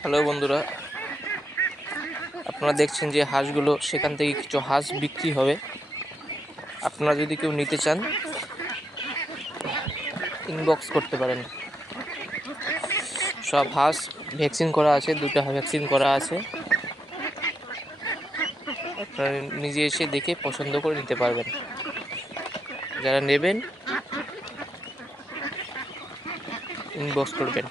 Hello বন্ধুরা, আপনারা দেখছেন যে হাঁসগুলো, সেখান থেকে কিছু হাঁস বিক্রি হবে। আপনারা যদি কেউ নিতে চান ইনবক্স করতে পারেন। সব হাঁস ভ্যাকসিন করা আছে, 2টা ভ্যাকসিন করা আছে। আপনারা নিজে এসে দেখে পছন্দ করে নিতে পারবেন। যারা নেবেন ইনবক্স করবেন।